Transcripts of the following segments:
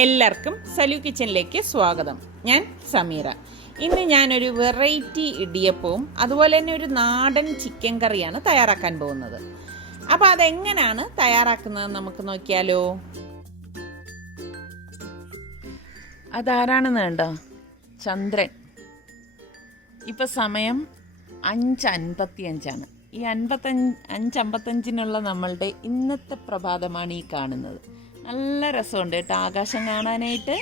എല്ലാവർക്കും സലു കിച്ചനിലേക്ക് സ്വാഗതം. ഞാൻ സമീറ. ഇന്ന് ഞാനൊരു വെറൈറ്റി ഇടിയപ്പവും അതുപോലെ തന്നെ ഒരു നാടൻ ചിക്കൻ കറിയാണ് തയ്യാറാക്കാൻ പോകുന്നത്. അപ്പോൾ അതെങ്ങനെയാണ് തയ്യാറാക്കുന്നത് നമുക്ക് നോക്കിയാലോ. അതാരാണെന്ന് കണ്ടോ? ചന്ദ്രൻ. ഇപ്പം സമയം 5:55 ഈ 5:55 നമ്മളുടെ ഇന്നത്തെ പ്രഭാതമാണ് ഈ കാണുന്നത്. നല്ല രസമുണ്ട് കേട്ടോ ആകാശം കാണാനായിട്ട്.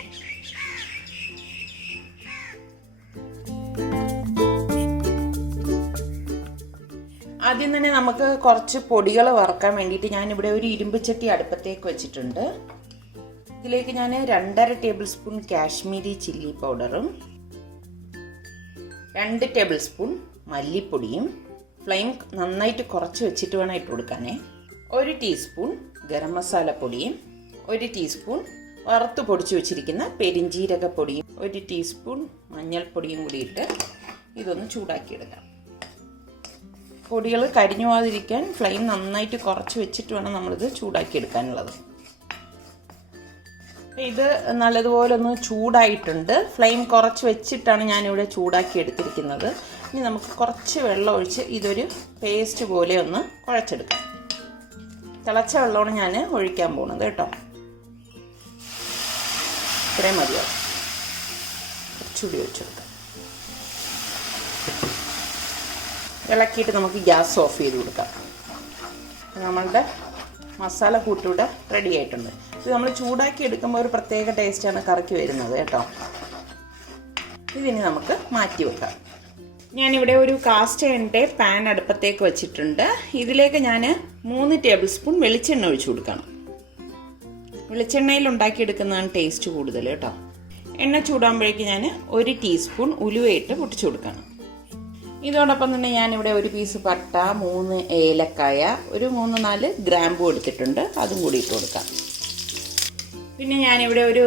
ആദ്യം തന്നെ നമുക്ക് കുറച്ച് പൊടികൾ വറുക്കാൻ വേണ്ടിയിട്ട് ഞാനിവിടെ ഒരു ഇരുമ്പ് ചട്ടി അടുപ്പത്തേക്ക് വെച്ചിട്ടുണ്ട്. ഇതിലേക്ക് ഞാൻ 2.5 ടേബിൾ സ്പൂൺ കാശ്മീരി ചില്ലി പൗഡറും 2 ടേബിൾ സ്പൂൺ മല്ലിപ്പൊടിയും, ഫ്ലെയിം നന്നായിട്ട് കുറച്ച് വെച്ചിട്ട് വേണം ഇട്ട് കൊടുക്കാനേ, 1 ടീസ്പൂൺ ഗരം മസാല പൊടിയും, 1 ടീസ്പൂൺ വറുത്ത് പൊടിച്ച് വെച്ചിരിക്കുന്ന പെരിഞ്ജീരകപ്പൊടിയും, 1 ടീസ്പൂൺ മഞ്ഞൾപ്പൊടിയും കൂടി ഇട്ട് ഇതൊന്ന് ചൂടാക്കിയെടുക്കാം. പൊടികൾ കരിഞ്ഞു പോകാതിരിക്കാൻ ഫ്ലെയിം നന്നായിട്ട് കുറച്ച് വെച്ചിട്ട് വേണം നമ്മളിത് ചൂടാക്കിയെടുക്കാനുള്ളത്. ഇത് നല്ലതുപോലെ ഒന്ന് ചൂടായിട്ടുണ്ട്. ഫ്ലെയിം കുറച്ച് വെച്ചിട്ടാണ് ഞാനിവിടെ ചൂടാക്കി എടുത്തിരിക്കുന്നത്. ഇനി നമുക്ക് കുറച്ച് വെള്ളം ഒഴിച്ച് ഇതൊരു പേസ്റ്റ് പോലെ ഒന്ന് കുഴച്ചെടുക്കാം. തിളച്ച വെള്ളമാണ് ഞാൻ ഒഴിക്കാൻ പോകുന്നത് കേട്ടോ. ഇത്രയും മതിയാവും. കുറച്ചുകൂടി ഒഴിച്ചെടുക്കാം. ഇളക്കിയിട്ട് നമുക്ക് ഗ്യാസ് ഓഫ് ചെയ്ത് കൊടുക്കാം. നമ്മളുടെ മസാല കൂട്ടിവിടെ റെഡി ആയിട്ടുണ്ട്. ഇത് നമ്മൾ ചൂടാക്കി എടുക്കുമ്പോൾ ഒരു പ്രത്യേക ടേസ്റ്റാണ് കറിക്ക് വരുന്നത് കേട്ടോ. ഇതിനി നമുക്ക് മാറ്റി വെക്കാം. ഞാനിവിടെ ഒരു കാസ്റ്റ് അയണിൻ്റെ പാൻ അടുപ്പത്തേക്ക് വെച്ചിട്ടുണ്ട്. ഇതിലേക്ക് ഞാൻ 3 ടേബിൾ സ്പൂൺ വെളിച്ചെണ്ണ ഒഴിച്ചു കൊടുക്കണം. വെളിച്ചെണ്ണയിൽ ഉണ്ടാക്കിയെടുക്കുന്നതാണ് ടേസ്റ്റ് കൂടുതൽ കേട്ടോ. എണ്ണ ചൂടാകുമ്പോഴേക്ക് ഞാൻ 1 ടീസ്പൂൺ ഉലുവയിട്ട് പൊട്ടിച്ചു കൊടുക്കണം. ഇതോടൊപ്പം തന്നെ ഞാനിവിടെ 1 പീസ് പട്ട, 3 ഏലക്കായ, ഒരു 3-4 ഗ്രാമ്പൂ എടുത്തിട്ടുണ്ട്. അതും കൂടി ഇട്ട് കൊടുക്കാം. പിന്നെ ഞാനിവിടെ ഒരു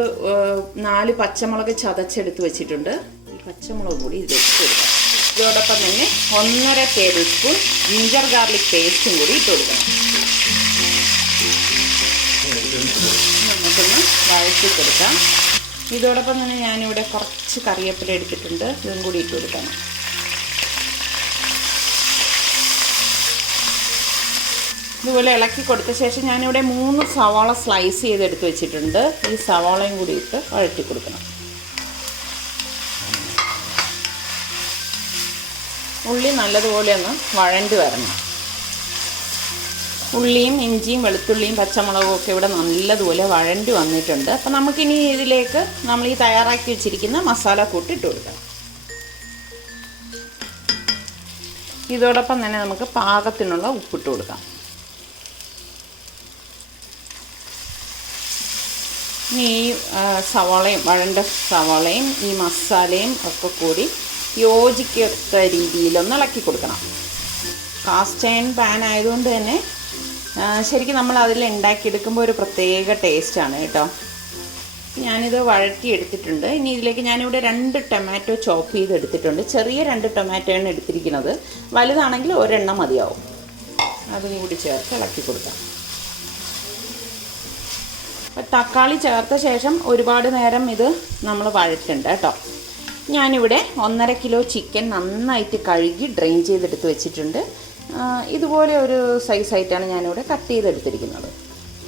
4 പച്ചമുളക് ചതച്ചെടുത്ത് വെച്ചിട്ടുണ്ട്. ഈ പച്ചമുളക് കൂടി ഇതിലേക്ക് കൊടുക്കാം. ഇതോടൊപ്പം തന്നെ 1.5 ടേബിൾ സ്പൂൺ ജിഞ്ചർ ഗാർലിക് പേസ്റ്റും കൂടി ഇട്ട് കൊടുക്കണം. നമുക്കൊന്ന് വഴറ്റി കൊടുക്കാം. ഇതോടൊപ്പം തന്നെ ഞാനിവിടെ കുറച്ച് കറിവേപ്പില എടുത്തിട്ടുണ്ട്. ഇതും കൂടി ഇട്ട് കൊടുക്കണം. ഇതുപോലെ ഇളക്കി കൊടുത്ത ശേഷം ഞാനിവിടെ 3 സവാള സ്ലൈസ് ചെയ്തെടുത്ത് വെച്ചിട്ടുണ്ട്. ഈ സവാളയും കൂടി ഇട്ട് വഴറ്റി കൊടുക്കണം. ഉള്ളി നല്ലതുപോലെ ഒന്ന് വഴണ്ടി വരണം. ഉള്ളിയും ഇഞ്ചിയും വെളുത്തുള്ളിയും പച്ചമുളകും ഒക്കെ ഇവിടെ നല്ലതുപോലെ വഴണ്ടി വന്നിട്ടുണ്ട്. അപ്പം നമുക്കിനി ഇതിലേക്ക് നമ്മൾ ഈ തയ്യാറാക്കി വെച്ചിരിക്കുന്ന മസാല കൂട്ടി ഇട്ട് കൊടുക്കാം. ഇതോടൊപ്പം തന്നെ നമുക്ക് പാകത്തിനുള്ള ഉപ്പിട്ട് കൊടുക്കാം. ഇനി ഈ സവാളയും വഴണ്ട സവാളയും ഈ മസാലയും ഒക്കെ കൂടി യോജിക്കത്ത രീതിയിലൊന്ന് ഇളക്കി കൊടുക്കണം. കാസ്റ്റ് അയൺ പാൻ ആയതുകൊണ്ട് തന്നെ ശരിക്കും നമ്മൾ അതിൽ ഉണ്ടാക്കിയെടുക്കുമ്പോൾ ഒരു പ്രത്യേക ടേസ്റ്റാണ് കേട്ടോ. ഞാനിത് വഴറ്റിയെടുത്തിട്ടുണ്ട്. ഇനി ഇതിലേക്ക് ഞാനിവിടെ 2 ടൊമാറ്റോ ചോപ്പ് ചെയ്തെടുത്തിട്ടുണ്ട്. ചെറിയ 2 ടൊമാറ്റോയാണ് എടുത്തിരിക്കുന്നത്. വലുതാണെങ്കിൽ 1 മതിയാവും. അതും കൂടി ചേർത്ത് ഇളക്കി കൊടുക്കാം. തക്കാളി ചേർത്ത ശേഷം ഒരുപാട് നേരം ഇത് നമ്മൾ വഴറ്റണ്ട കേട്ടോ. ഞാനിവിടെ 1.5 കിലോ ചിക്കൻ നന്നായിട്ട് കഴുകി ഡ്രെയിൻ ചെയ്തെടുത്ത് വെച്ചിട്ടുണ്ട്. ഇതുപോലെ ഒരു സൈസായിട്ടാണ് ഞാനിവിടെ കട്ട് ചെയ്തെടുത്തിരിക്കുന്നത്.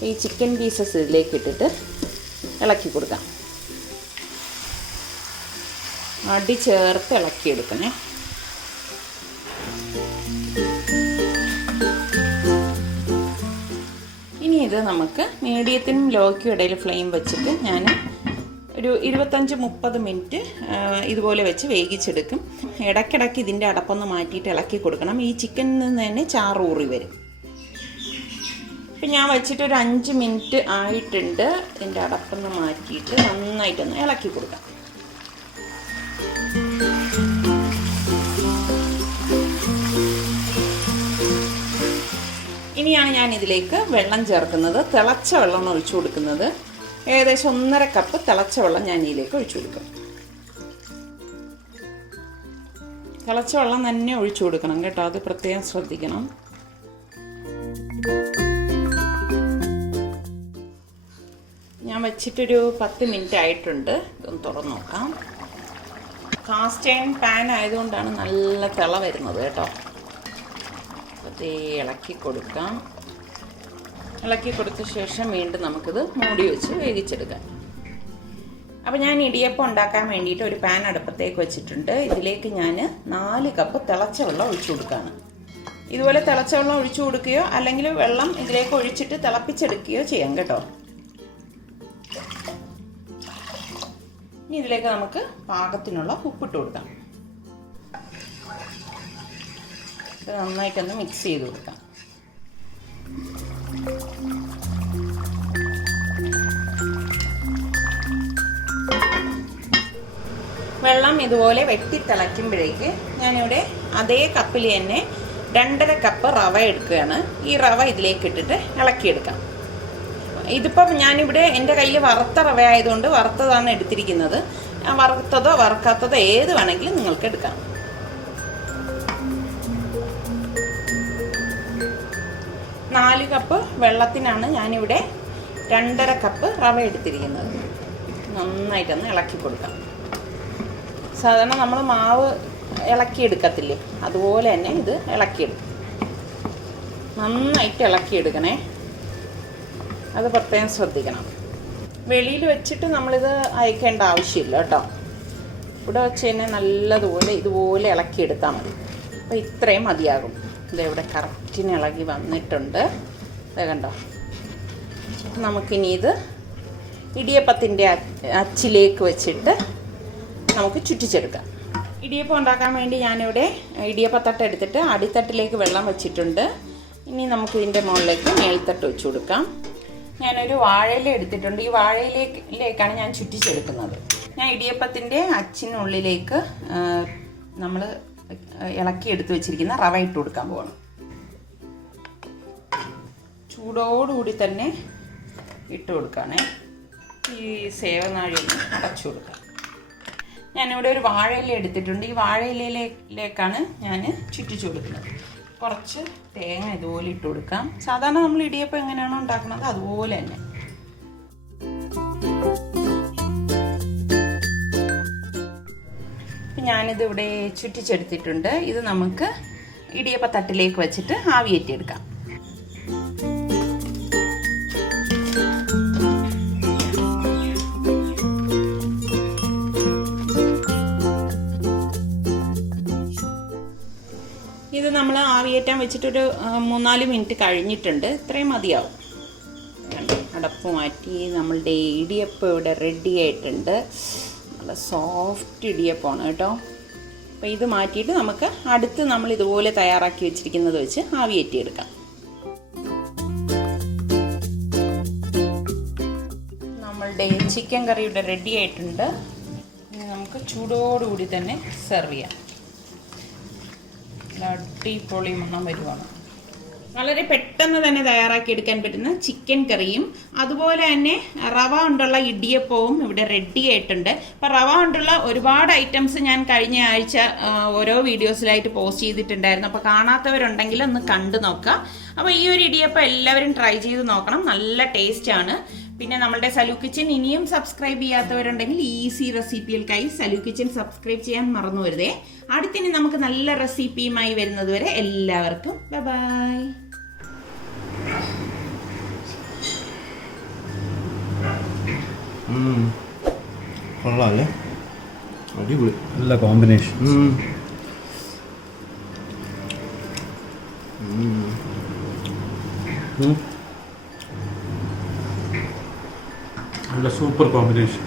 ഈ ചിക്കൻ പീസസ് ഇതിലേക്ക് ഇട്ടിട്ട് ഇളക്കി കൊടുക്കാം. അടി ചേർത്ത് ഇളക്കിയെടുക്കണേ. ഇനി ഇത് നമുക്ക് മീഡിയത്തിനും ലോയ്ക്കും ഇടയിൽ ഫ്ലെയിം വെച്ചിട്ട് ഞാൻ ഒരു 25-30 മിനിറ്റ് ഇതുപോലെ വെച്ച് വേവിച്ചെടുക്കും. ഇടയ്ക്കിടയ്ക്ക് ഇതിൻ്റെ അടപ്പൊന്ന് മാറ്റിയിട്ട് ഇളക്കി കൊടുക്കണം. ഈ ചിക്കനിൽ നിന്ന് തന്നെ ചാറൂറി വരും. ഇപ്പം ഞാൻ വെച്ചിട്ട് ഒരു 5 മിനിറ്റ് ആയിട്ടുണ്ട്. ഇതിൻ്റെ അടപ്പൊന്ന് മാറ്റിയിട്ട് നന്നായിട്ടൊന്ന് ഇളക്കി കൊടുക്കാം. ഇനിയാണ് ഞാൻ ഇതിലേക്ക് വെള്ളം ചേർക്കുന്നത്. തിളച്ച വെള്ളമാണ് ഒഴിച്ചു കൊടുക്കുന്നത്. ഏകദേശം 1.5 കപ്പ് തിളച്ച വെള്ളം ഞാൻ ഇതിലേക്ക് ഒഴിച്ചു കൊടുക്കും. തിളച്ച വെള്ളം തന്നെ ഒഴിച്ചു കൊടുക്കണം കേട്ടോ. അത് പ്രത്യേകം ശ്രദ്ധിക്കണം. ഞാൻ വെച്ച വെച്ചിട്ടൊരു 10 മിനിറ്റ് ആയിട്ടുണ്ട്. ഇതൊന്ന് തുറന്ന് നോക്കാം. കാസ്റ്റ് അയൺ പാൻ ആയതുകൊണ്ടാണ് നല്ല തിള വരുന്നത് കേട്ടോ. അത് ഇളക്കി കൊടുക്കാം. ഇളക്കി കൊടുത്ത ശേഷം വീണ്ടും നമുക്കിത് മൂടി വെച്ച് വേവിച്ചെടുക്കാം. അപ്പോൾ ഞാൻ ഇടിയപ്പം ഉണ്ടാക്കാൻ വേണ്ടിയിട്ട് ഒരു പാൻ അടുപ്പത്തേക്ക് വെച്ചിട്ടുണ്ട്. ഇതിലേക്ക് ഞാൻ 4 കപ്പ് തിളച്ച വെള്ളം ഒഴിച്ചു കൊടുക്കുകയാണ്. ഇതുപോലെ തിളച്ച വെള്ളം ഒഴിച്ചു കൊടുക്കുകയോ അല്ലെങ്കിൽ വെള്ളം ഇതിലേക്ക് ഒഴിച്ചിട്ട് തിളപ്പിച്ചെടുക്കുകയോ ചെയ്യാം കേട്ടോ. ഇനി ഇതിലേക്ക് നമുക്ക് പാകത്തിനുള്ള ഉപ്പിട്ട് കൊടുക്കാം. ഇത് നന്നായിട്ടൊന്ന് മിക്സ് ചെയ്ത് കൊടുക്കാം. വെള്ളം ഇതുപോലെ വെട്ടി തിളയ്ക്കുമ്പോഴേക്ക് ഞാനിവിടെ അതേ കപ്പിൽ തന്നെ 2.5 കപ്പ് റവ എടുക്കുകയാണ്. ഈ റവ ഇതിലേക്ക് ഇട്ടിട്ട് ഇളക്കിയെടുക്കാം. ഇതിപ്പം ഞാനിവിടെ എൻ്റെ കയ്യിൽ വറുത്ത റവ ആയതുകൊണ്ട് വറുത്തതാണ് എടുത്തിരിക്കുന്നത്. വറുത്തതോ വറുക്കാത്തതോ ഏത് വേണമെങ്കിലും നിങ്ങൾക്ക് എടുക്കാം. നാല് കപ്പ് വെള്ളത്തിനാണ് ഞാനിവിടെ 2.5 കപ്പ് റവ എടുത്തിരിക്കുന്നത്. നന്നായിട്ടൊന്ന് ഇളക്കി കൊടുക്കാം. സാധാരണ നമ്മൾ മാവ് ഇളക്കിയെടുക്കത്തില്ലേ, അതുപോലെ തന്നെ ഇത് ഇളക്കിയെടുക്കും. നന്നായിട്ട് ഇളക്കിയെടുക്കണേ, അത് പ്രത്യേകം ശ്രദ്ധിക്കണം. വെളിയിൽ വെച്ചിട്ട് നമ്മളിത് അയക്കേണ്ട ആവശ്യമില്ല കേട്ടോ. ഇവിടെ വെച്ച് തന്നെ നല്ലതുപോലെ ഇതുപോലെ ഇളക്കിയെടുത്താൽ മതി. അപ്പോൾ ഇത്രയും മതിയാകും. ഇതിവിടെ കറക്റ്റിന് ഇളകി വന്നിട്ടുണ്ട്. ഇത് കണ്ടോ. നമുക്കിനി ഇത് ഇടിയപ്പത്തിൻ്റെ അച്ചിലേക്ക് വെച്ചിട്ട് നമുക്ക് ചുറ്റിച്ചെടുക്കാം. ഇടിയപ്പം ഉണ്ടാക്കാൻ വേണ്ടി ഞാനിവിടെ ഇടിയപ്പത്തട്ട് എടുത്തിട്ട് അടിത്തട്ടിലേക്ക് വെള്ളം വെച്ചിട്ടുണ്ട്. ഇനി നമുക്ക് ഇതിൻ്റെ മുകളിലേക്ക് മേൽത്തട്ട് വെച്ച് കൊടുക്കാം. ഞാനൊരു വാഴയില എടുത്തിട്ടുണ്ട്. ഈ വാഴയിലേക്കാണ് ഞാൻ ചുറ്റിച്ചെടുക്കുന്നത്. ഞാൻ ഇടിയപ്പത്തിൻ്റെ അച്ചിനുള്ളിലേക്ക് നമ്മൾ ഇളക്കി എടുത്ത് വെച്ചിരിക്കുന്ന റവ ഇട്ട് കൊടുക്കാൻ പോകണം. ചൂടോടുകൂടി തന്നെ ഇട്ട് കൊടുക്കുകയാണേ. ഈ സേവനാഴി അടച്ചു കൊടുക്കാം. ഞാനിവിടെ ഒരു വാഴയില എടുത്തിട്ടുണ്ട്. ഈ വാഴയിലയിലേക്കാണ് ഞാൻ ചുറ്റിച്ചു കൊടുക്കുന്നത്. കുറച്ച് തേങ്ങ ഇതുപോലെ ഇട്ട് കൊടുക്കാം. സാധാരണ നമ്മൾ ഇടിയപ്പം എങ്ങനെയാണോ ഉണ്ടാക്കുന്നത് അതുപോലെ തന്നെ. ഞാനിത് ഇവിടെ ചുറ്റിച്ചെടുത്തിട്ടുണ്ട്. ഇത് നമുക്ക് ഇടിയപ്പത്തട്ടിലേക്ക് വെച്ചിട്ട് ആവിയേറ്റിയെടുക്കാം. ഇത് നമ്മൾ ആവിയേറ്റാൻ വെച്ചിട്ടൊരു 3-4 മിനിറ്റ് കഴിഞ്ഞിട്ടുണ്ട്. ഇത്രയും മതിയാവും. അടപ്പ് മാറ്റി നമ്മളുടെ ഇടിയപ്പം ഇവിടെ റെഡി ആയിട്ടുണ്ട്. നല്ല സോഫ്റ്റ് ഇടിയപ്പമാണ് കേട്ടോ. അപ്പോൾ ഇത് മാറ്റിയിട്ട് നമുക്ക് അടുത്ത് നമ്മൾ ഇതുപോലെ തയ്യാറാക്കി വെച്ചിരിക്കുന്നത് വെച്ച് ആവിയേറ്റിയെടുക്കാം. നമ്മളുടെ ചിക്കൻ കറി ഇവിടെ റെഡി ആയിട്ടുണ്ട്. ഇനി നമുക്ക് ചൂടോടുകൂടി തന്നെ സെർവ് ചെയ്യാം. അടിപൊളി മണം വരുവാണ്. വളരെ പെട്ടെന്ന് തന്നെ തയ്യാറാക്കി എടുക്കാൻ പറ്റുന്ന ചിക്കൻ കറിയും അതുപോലെ തന്നെ റവ കൊണ്ടുള്ള ഇടിയപ്പവും ഇവിടെ റെഡി ആയിട്ടുണ്ട്. അപ്പോൾ റവ കൊണ്ടുള്ള ഒരുപാട് ഐറ്റംസ് ഞാൻ കഴിഞ്ഞ ആഴ്ച ഓരോ വീഡിയോസിലായിട്ട് പോസ്റ്റ് ചെയ്തിട്ടുണ്ടായിരുന്നു. അപ്പോൾ കാണാത്തവരുണ്ടെങ്കിൽ ഒന്ന് കണ്ടു നോക്കുക. അപ്പോൾ ഈ ഒരു ഇടിയപ്പം എല്ലാവരും ട്രൈ ചെയ്ത് നോക്കണം. നല്ല ടേസ്റ്റാണ്. പിന്നെ നമ്മുടെ സലു കിച്ചൻ ഇനിയും സബ്സ്ക്രൈബ് ചെയ്യാത്തവരുണ്ടെങ്കിൽ ഈസി റെസിപ്പികൾക്കായി സലു കിച്ചൻ സബ്സ്ക്രൈബ് ചെയ്യാൻ മറന്നു വരുതേ. അടുത്തിനി നമുക്ക് നല്ല റെസിപ്പിയുമായി വരുന്നത് വരെ എല്ലാവർക്കും ബൈ ബൈ. കൊള്ളാല്ലേ, അടിപൊളി, നല്ല കോമ്പിനേഷൻ. നല്ല സൂപ്പർ കോമ്പിനേഷൻ.